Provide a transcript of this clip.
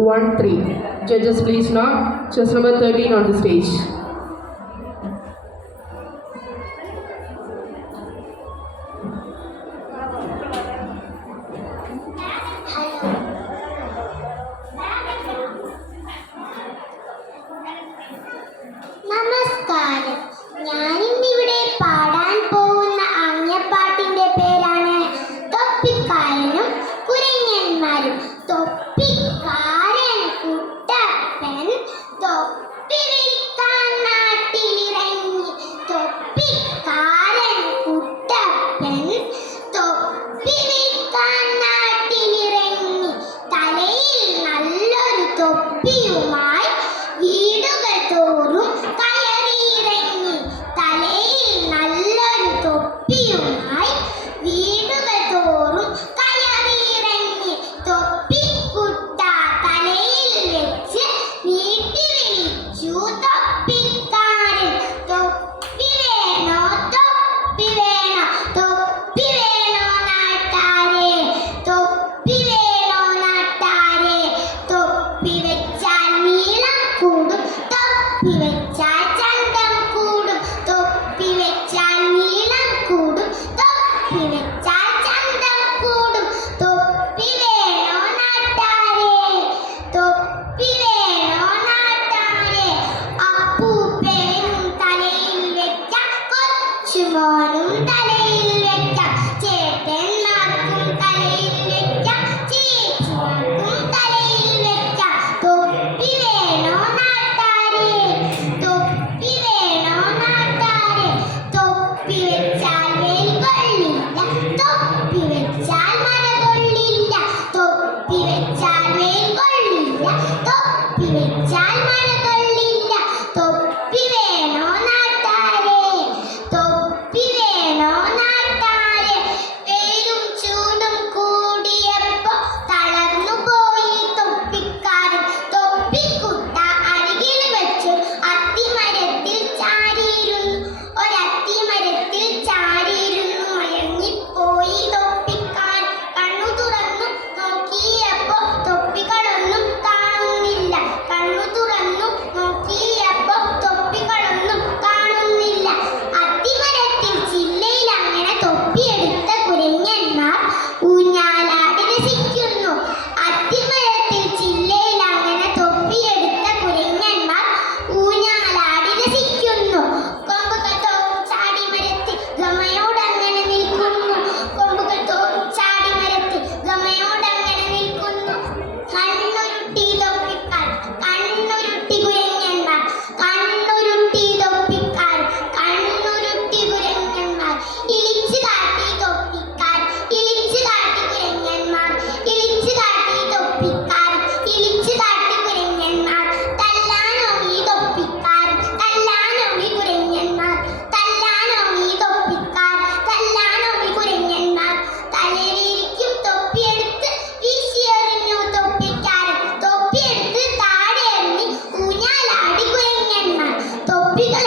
1-3. Judges, please now. Chess number 13 on the stage. നമസ്കാരം. ഞാനിന്നിവിടെ പാടാൻ പോകുന്ന ആംഗ്യപ്പാട്ടിന്റെ പേരാണ് തൊപ്പിക്കാരനും കുരങ്ങന്മാരും. തൊപ്പിക്കാരൻ കുട്ടപ്പൻ തൊപ്പി വിൽക്കാൻ നാട്ടിലിറങ്ങി. തൊപ്പിക്കാരൻ കുട്ടപ്പൻ തൊപ്പി വിൽക്കാൻ നാട്ടിലിറങ്ങി. തലയിൽ നല്ലൊരു തൊപ്പിയുമായി വീടുകൾ തോറും കയറിയിറങ്ങി. തലയിൽ നല്ലൊരു തൊപ്പിയുമായി വീടുകൾ തോറും കയറിയിറങ്ങി. തൊപ്പിക്കുട്ട തലയിൽ വെച്ച് നീട്ടി വിളിച്ചു തൊപ്പിക്കാരൻ. തൊപ്പി വേണോ, തൊപ്പി വേണോ, തൊപ്പി വേണോ നാട്ടാരെ, തൊപ്പി വേണോ നാട്ടാരെ. തൊപ്പി വെച്ചാൽ നീളം കൂടും, തൊപ്പി വെച്ചാൽ ചന്തം കൂടും. തൊപ്പി വെച്ചാൽ നീളം കൂടും, തൊപ്പി വെച്ചാൽ ചന്തം കൂടും. തൊപ്പി വേണോ നാട്ടാരെ, തൊപ്പി വേണോ നാട്ടാരെ. അപ്പൂപ്പനും തലയിൽ വെച്ച, കൊച്ചുമോനും തലയിൽ വെച്ച, ചേട്ടന്മാർക്കും തലയിൽ വെച്ച, ചേച്ചിമാർക്കും തലയിൽ വെച്ച. തൊപ്പി വേണോ നാട്ടാരെ, തൊപ്പി വേണോ നാട്ടാരെ. തൊപ്പി വെച്ചാൽ വെയിൽ കൊള്ളില്ല, തൊപ്പി വെച്ചാൽ മഴ കൊള്ളില്ല. തൊപ്പി വെച്ചാൽ വെയിൽ കൊള്ളില്ല, തൊപ്പി വെച്ചാൽ മഴ കൊള്ളില്ല. തൊപ്പി വേണോ നാട്ടാരെ, തൊപ്പി വേണോ നാട്ടാരെ. വെയിലും ചൂടും കൂടിയപ്പോ തളർന്നു പോയി തൊപ്പിക്കാരൻ. തൊപ്പിക്കുട്ട അരികിൽ വെച്ച് അത്തിമരത്തിൽ ചാരിയിരുന്നു. ഒരത്തിമരത്തിൽ ചാരിയിരുന്നു മയങ്ങിപ്പോയി തൊപ്പിക്കാരൻ. കണ്ണു തുറന്നു നോക്കിയപ്പോ തൊപ്പികളൊന്നും കാണുന്നില്ല. കണ്ണു തുറന്നു നോക്കിയപ്പോ തൊപ്പികളൊന്നും കാണുന്നില്ല. അത്തിമരത്തിൽ ചില്ലയിൽ അങ്ങനെ തൊപ്പിയെടുത്ത കുരങ്ങന്മാർ ഊഞ്ഞാലാടി രസിക്കുന്നു. അത്തിമരത്തിൽ ചില്ലയിൽ അങ്ങനെ തൊപ്പിയെടുത്ത കുരങ്ങന്മാർ ഊഞ്ഞാലാടി രസിക്കുന്നു. കൊമ്പുകൾ തോറും ചാടി മരത്തിൽ ഗമയോടങ്ങനെ നിൽക്കുന്നു. കൊമ്പുകൾ തോറും ചാടി മരത്തിൽ ഗമയോടങ്ങനെ നിൽക്കുന്നു. കണ്ണുരുട്ടി തൊപ്പിക്കാർ, കണ്ണുരുട്ടി കുരങ്ങന്മാർ, കണ്ണുരുട്ടി തൊപ്പിക്കാർ, കണ്ണുരുട്ടി കുരങ്ങന്മാർ. ഇളിച്ചു കാട്ടി തൊപ്പിക്കാർ, ഇളിച്ചു കാട്ടി കുരങ്ങന്മാർ, ഇളിച്ചു കാട്ടി തൊപ്പിക്കാർ, ഇളിച്ചു കാട്ടി കുരങ്ങന്മാർ. തല്ലാനോ ഈ തൊപ്പിക്കാർ, തല്ലാനോ ഈ കുരങ്ങന്മാർ, തല്ലാനോ ഈ തൊപ്പിക്കാർ, തല്ലാനോ ഈ കുരങ്ങന്മാർ. തലയിലിരിക്കും തൊപ്പിയെടുത്ത് വീശിയെറിഞ്ഞു തൊപ്പിക്കാരൻ. തൊപ്പിയെടുത്ത് താഴെ എറിഞ്ഞ് ഊഞ്ഞാലാടി കുരങ്ങന്മാർ. തൊപ്പികൾ